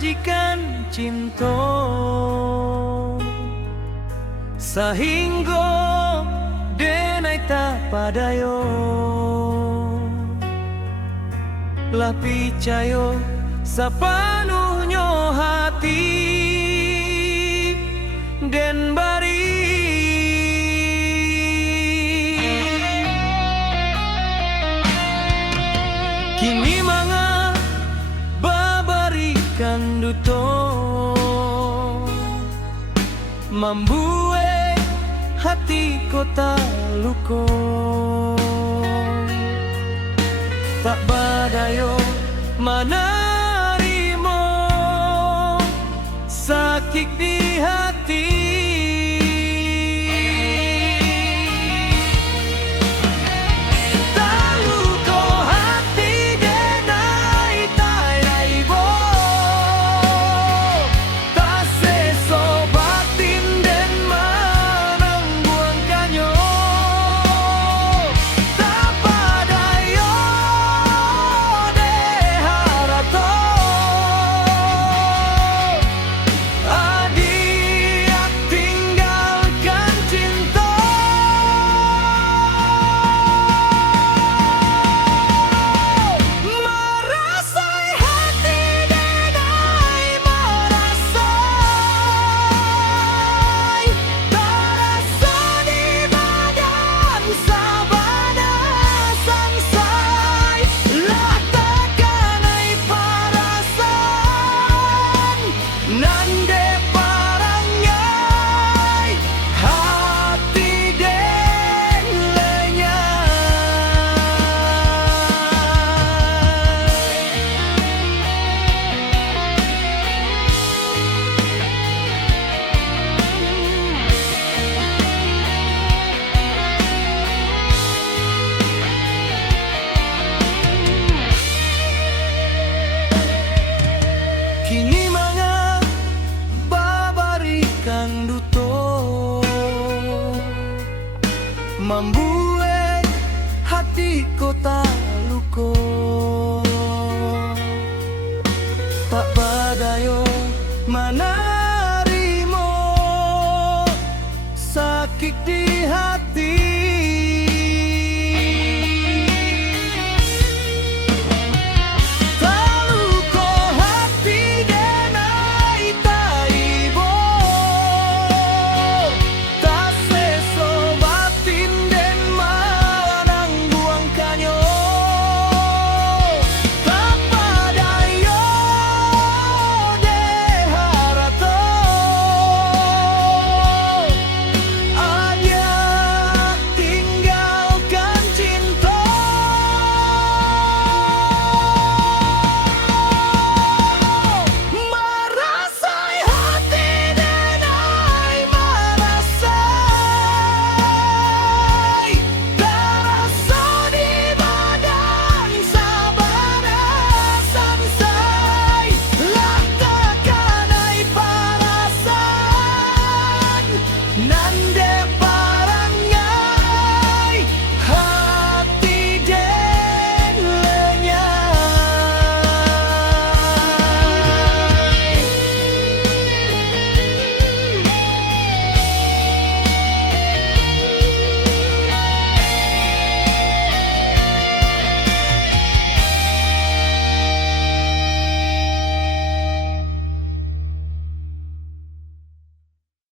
janjikan cinta sehingga denai tak padayo lah picayo sepenuhnya hati den bari kini manga babarikan duto membuat hati kota luko tak badayo menerima sakit di hati tak luko hati denai tai raibo tak seso batin den menangguang kanyo tak padayo de harato adiak tinggalkan cinta merasai hati denai merasai terasa di badan sabana sansai lah takanai parasan nande parangai hati den kini manga babarikan duto membuat hati kota luko tak badayo mana